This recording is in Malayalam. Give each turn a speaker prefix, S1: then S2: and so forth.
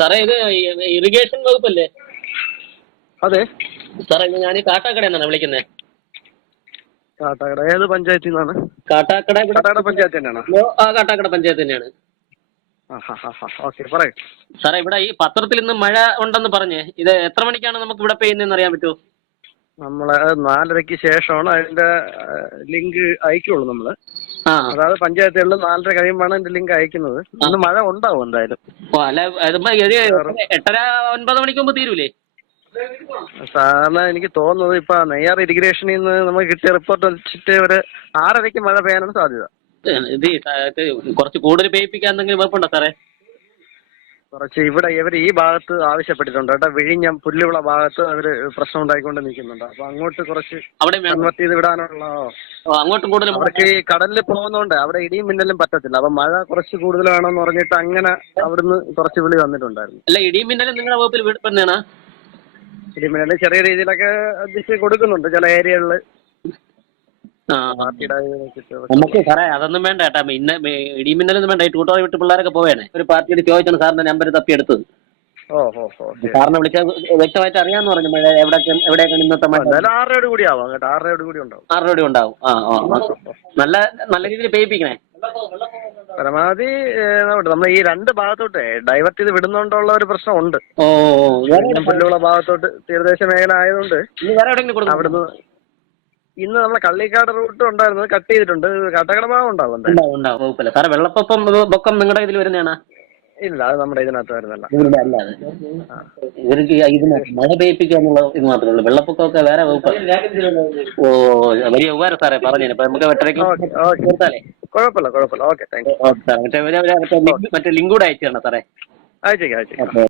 S1: സാറേ ഇത് ഇറിഗേഷൻ വകുപ്പല്ലേ?
S2: അതെ.
S1: സാറേ ഞാൻ ഈ കാട്ടാക്കടയിൽ നിന്നാണ് വിളിക്കുന്നത്
S2: കാട്ടാക്കട. ഏത് പഞ്ചായത്തിൽ നിന്നാണ്
S1: കാട്ടാക്കട
S2: കാട്ടാക്കട പഞ്ചായത്ത് തന്നെയാണോ
S1: ആ കാട്ടാക്കട പഞ്ചായത്ത് തന്നെയാണ് സാറേ ഇവിടെ ഈ പത്രത്തിൽ ഇന്ന് മഴ ഉണ്ടെന്ന് പറഞ്ഞ് ഇത് എത്ര മണിക്കാണ് നമുക്ക് ഇവിടെ പെയ്യുന്നതെന്ന് അറിയാൻ പറ്റുമോ?
S2: നമ്മൾ നാലരയ്ക്ക് ശേഷമാണ് അതിന്റെ ലിങ്ക് അയക്കുള്ളൂ
S1: നമ്മൾ.
S2: അതായത് പഞ്ചായത്തുകളിൽ നാലര കഴിയുമ്പോഴാണ് എന്റെ ലിങ്ക് അയക്കുന്നത്. ഇന്ന് മഴ ഉണ്ടാവും എന്തായാലും.
S1: എട്ടര ഒൻപത് മണിക്ക് മുമ്പ് തീരൂലേ?
S2: സാറിന് എനിക്ക് തോന്നുന്നത് ഇപ്പൊ നെയ്യാർ ഇറിഗ്രേഷനിൽ നിന്ന് നമുക്ക് കിട്ടിയ റിപ്പോർട്ട് വെച്ചിട്ട് ഒരു ആറരയ്ക്ക് മഴ പെയ്യാനാണ് സാധ്യത.
S1: ഇത് കുറച്ച് കൂടുതൽ പെയ്യിപ്പിക്കാൻ എന്തെങ്കിലും കുഴപ്പമുണ്ടോ സാറേ?
S2: കുറച്ച് ഇവിടെ ഇവർ ഈ ഭാഗത്ത് ആവശ്യപ്പെട്ടിട്ടുണ്ട് കേട്ടോ. വിഴിഞ്ഞം പുല്ലുവിള ഭാഗത്ത് അവർ പ്രശ്നം ഉണ്ടായിക്കൊണ്ട് നിൽക്കുന്നുണ്ട്. അപ്പൊ അങ്ങോട്ട് കുറച്ച്
S1: അവിടെ
S2: കൺവെർട്ട് ചെയ്ത് വിടാനുള്ള
S1: അങ്ങോട്ടും കൂടുതൽ
S2: അവർക്ക് ഈ കടലിൽ പോകുന്നോണ്ട് അവിടെ ഇടിയും മിന്നലും പറ്റത്തില്ല. അപ്പൊ മഴ കുറച്ച് കൂടുതൽ വേണമെന്ന് പറഞ്ഞിട്ട് അങ്ങനെ അവിടുന്ന് കുറച്ച് വിളി വന്നിട്ടുണ്ടായിരുന്നു.
S1: അല്ല ഇടിയും മിന്നലും നിങ്ങളുടെ വകുപ്പിൽ തന്നെയാണ്?
S2: ഇടിമിന്നൽ ചെറിയ രീതിയിലൊക്കെ അഡ്ജസ്റ്റ് കൊടുക്കുന്നുണ്ട് ചില ഏരിയകളിൽ
S1: ആ
S2: പാർട്ടിയുടെ ഇത് വെച്ചിട്ട്
S1: നമുക്ക് സാറേ അതൊന്നും വേണ്ട ഏട്ടാ ഇന്ന ഇടിമിന്നലൊന്നും മിന്നലൊന്നും വേണ്ട. ഈ ടൂട്ടോ വിട്ട് പിള്ളേരൊക്കെ പോവേണേ. ഒരു പാർട്ടിയോട് ചോദിച്ചാണ് സാറിന്റെ നമ്പർ തപ്പിയെടുത്തത്. സാറിനെ വിളിച്ചാൽ വ്യക്തമായിട്ട് അറിയാന്ന് പറഞ്ഞു. മഴ എവിടെയൊക്കെ എവിടെയൊക്കെ ഇന്നത്തെ മഴ?
S2: ആറരയോട് കൂടി ആവാം. കേട്ടോ ആറരയോട് കൂടി ഉണ്ടാവും.
S1: ആറരയോട് ഉണ്ടാവും. ആ ആ. നല്ല നല്ല രീതിയിൽ പേയിപ്പിക്കണേ
S2: പരമാവധി നമ്മൾ ഈ രണ്ട് ഭാഗത്തോട്ട് ഡൈവേർട്ട് ചെയ്ത് വിടുന്നോണ്ടുള്ള ഒരു പ്രശ്നമുണ്ട്.
S1: ഓ ഓ,
S2: പുല്ലുവിള ഭാഗത്തോട്ട് തീരദേശ മേഖല ആയതുകൊണ്ട് അവിടുന്ന് ഇന്ന് നമ്മളെ കള്ളിക്കാട് റൂട്ട് ഉണ്ടായിരുന്നത് കട്ട് ചെയ്തിട്ടുണ്ട്. കട്ടകട ഭാഗം ഉണ്ടാവും
S1: ഉണ്ടാവും ഉണ്ടാവും. കുഴപ്പമില്ല സാറേ വെള്ളപ്പൊക്കം ഇത് പൊക്കം നിങ്ങളുടെ ഇതിൽ വരുന്നതാണ്?
S2: ഇല്ല അത് നമ്മുടെ ഇതിനകത്ത് വരുന്നില്ല.
S1: ഇതിന്റെ അല്ലാതെ ഇവർക്ക് ഇതിന് മഴ പെയ്യിപ്പിക്കുക എന്നുള്ള ഇത് മാത്രമേ ഉള്ളൂ. വെള്ളപ്പൊക്കമൊക്കെ വേറെ വകുപ്പ്. ഓ വലിയ ഉപകാരം സാറേ പറഞ്ഞു ഇപ്പൊ നമുക്ക് വെട്ടരയ്ക്ക് തീർത്താലേ
S2: കുഴപ്പമില്ല കുഴപ്പമില്ല. ഓക്കെ താങ്ക് യു
S1: മറ്റേ മറ്റേ ലിങ്ക് കൂടെ അയച്ചു തരണം സാറേ.
S2: അയച്ചേക്കാം അയച്ചേക്കാം.